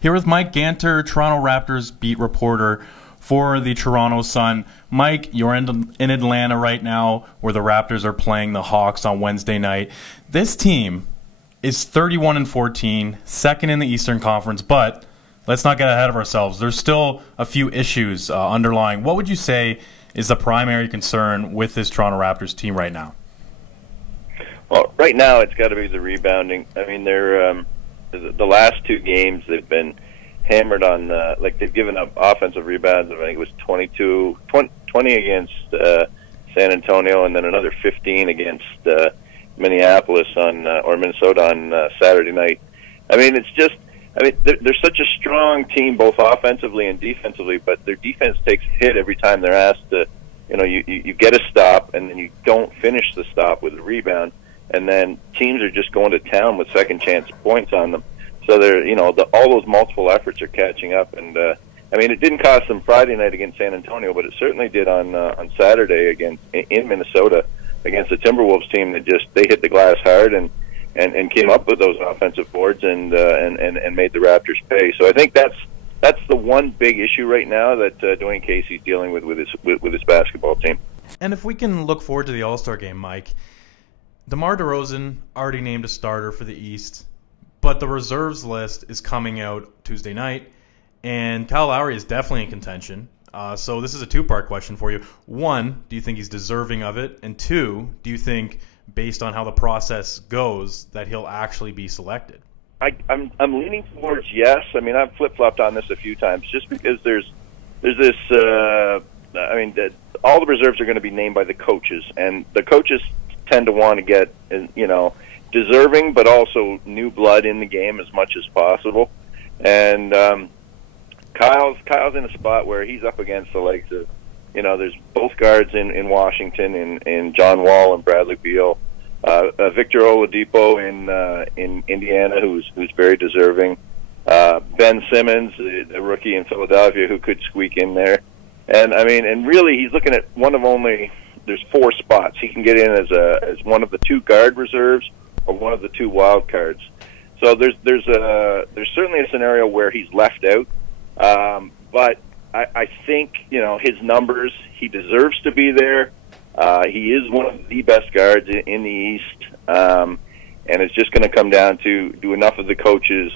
Here with Mike Ganter, Toronto Raptors beat reporter for the Toronto Sun. Mike, you're in Atlanta right now where the Raptors are playing the Hawks on Wednesday night. This team is 31-14, second in the Eastern Conference, but let's not get ahead of ourselves. There's still a few issues underlying. What would you say is the primary concern with this Toronto Raptors team right now? Well, right now it's got to be the rebounding. I mean, they're the last two games they've been hammered on. They've given up offensive rebounds. I think it was 20 against San Antonio, and then another 15 against Minneapolis or Minnesota on Saturday night. I mean, it's just. I mean, they're such a strong team, both offensively and defensively, but their defense takes a hit every time they're asked to. You get a stop, and then you don't finish the stop with a rebound. And then teams are just going to town with second chance points on them. So they're, all those multiple efforts are catching up. And I mean, it didn't cost them Friday night against San Antonio, but it certainly did on Saturday in Minnesota against the Timberwolves team that they hit the glass hard and came up with those offensive boards and made the Raptors pay. So I think that's the one big issue right now that Dwayne Casey's dealing with his basketball team. And if we can look forward to the All-Star game, Mike. DeMar DeRozan already named a starter for the East, but the reserves list is coming out Tuesday night, and Kyle Lowry is definitely in contention. So this is a two-part question for you. One, do you think he's deserving of it? And two, do you think, based on how the process goes, that he'll actually be selected? I'm leaning towards yes. I mean, I've flip-flopped on this a few times just because there's this. All the reserves are going to be named by the coaches, and the coaches tend to want to get, deserving, but also new blood in the game as much as possible. And Kyle's in a spot where he's up against the likes of, there's both guards in Washington, in John Wall and Bradley Beal, Victor Oladipo in Indiana, who's very deserving, Ben Simmons, the rookie in Philadelphia, who could squeak in there. And I mean, and really, he's looking at one of only. There's 4 spots. He can get in as one of the 2 guard reserves or one of the 2 wild cards. So there's certainly a scenario where he's left out. But I think his numbers. He deserves to be there. He is one of the best guards in the East, and it's just going to come down to do enough of the coaches.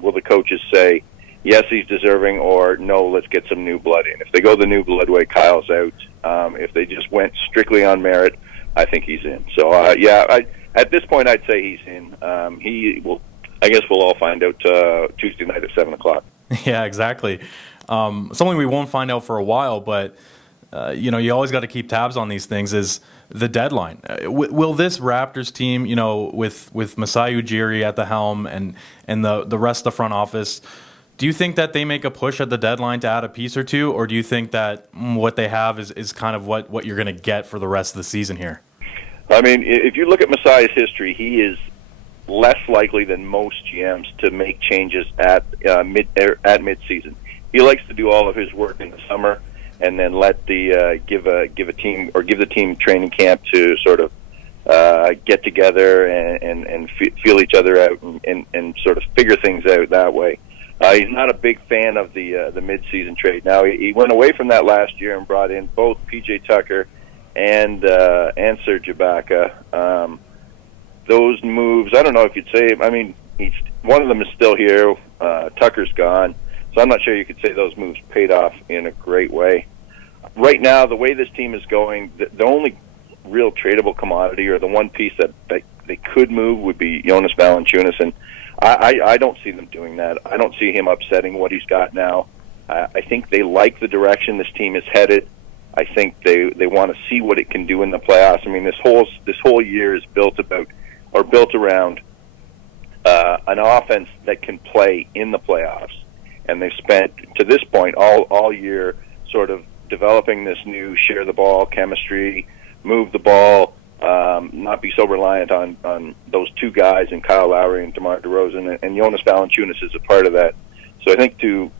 Will the coaches say yes, he's deserving, or no, let's get some new blood in? If they go the new blood way, Kyle's out. If they just went strictly on merit, I think he's in. So, at this point, I'd say he's in. I guess we'll all find out Tuesday night at 7 o'clock. Yeah, exactly. Something we won't find out for a while, but, you always got to keep tabs on these things is the deadline. Will this Raptors team, with Masai Ujiri at the helm and the rest of the front office, do you think that they make a push at the deadline to add a piece or two, or do you think that what they have is kind of what you're going to get for the rest of the season here? I mean, if you look at Masai's history, he is less likely than most GMs to make changes at mid-season. He likes to do all of his work in the summer and then let give the team training camp to sort of get together and feel each other out and sort of figure things out that way. He's not a big fan of the mid-season trade. Now he went away from that last year and brought in both P.J. Tucker and Serge Ibaka. Those moves, I don't know if you'd say. I mean, one of them is still here. Tucker's gone, so I'm not sure you could say those moves paid off in a great way. Right now, the way this team is going, the only real tradable commodity, or the one piece that they could move, would be Jonas Valanciunas, and I don't see them doing that. I don't see him upsetting what he's got now. I think they like the direction this team is headed. I think they want to see what it can do in the playoffs. I mean, this whole year is built around an offense that can play in the playoffs, and they've spent to this point all year sort of developing this new share the ball chemistry, move the ball. Not be so reliant on those 2 guys in Kyle Lowry and DeMar DeRozan, and Jonas Valanciunas is a part of that. So I think to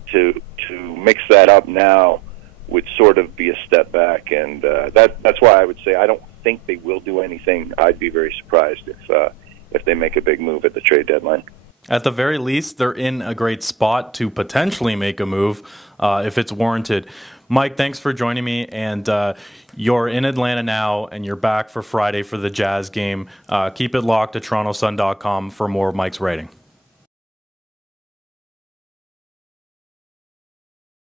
mix that up now would sort of be a step back, and that's why I would say I don't think they will do anything. I'd be very surprised if they make a big move at the trade deadline. At the very least, they're in a great spot to potentially make a move if it's warranted. Mike, thanks for joining me, and you're in Atlanta now, and you're back for Friday for the Jazz game. Keep it locked at TorontoSun.com for more of Mike's writing.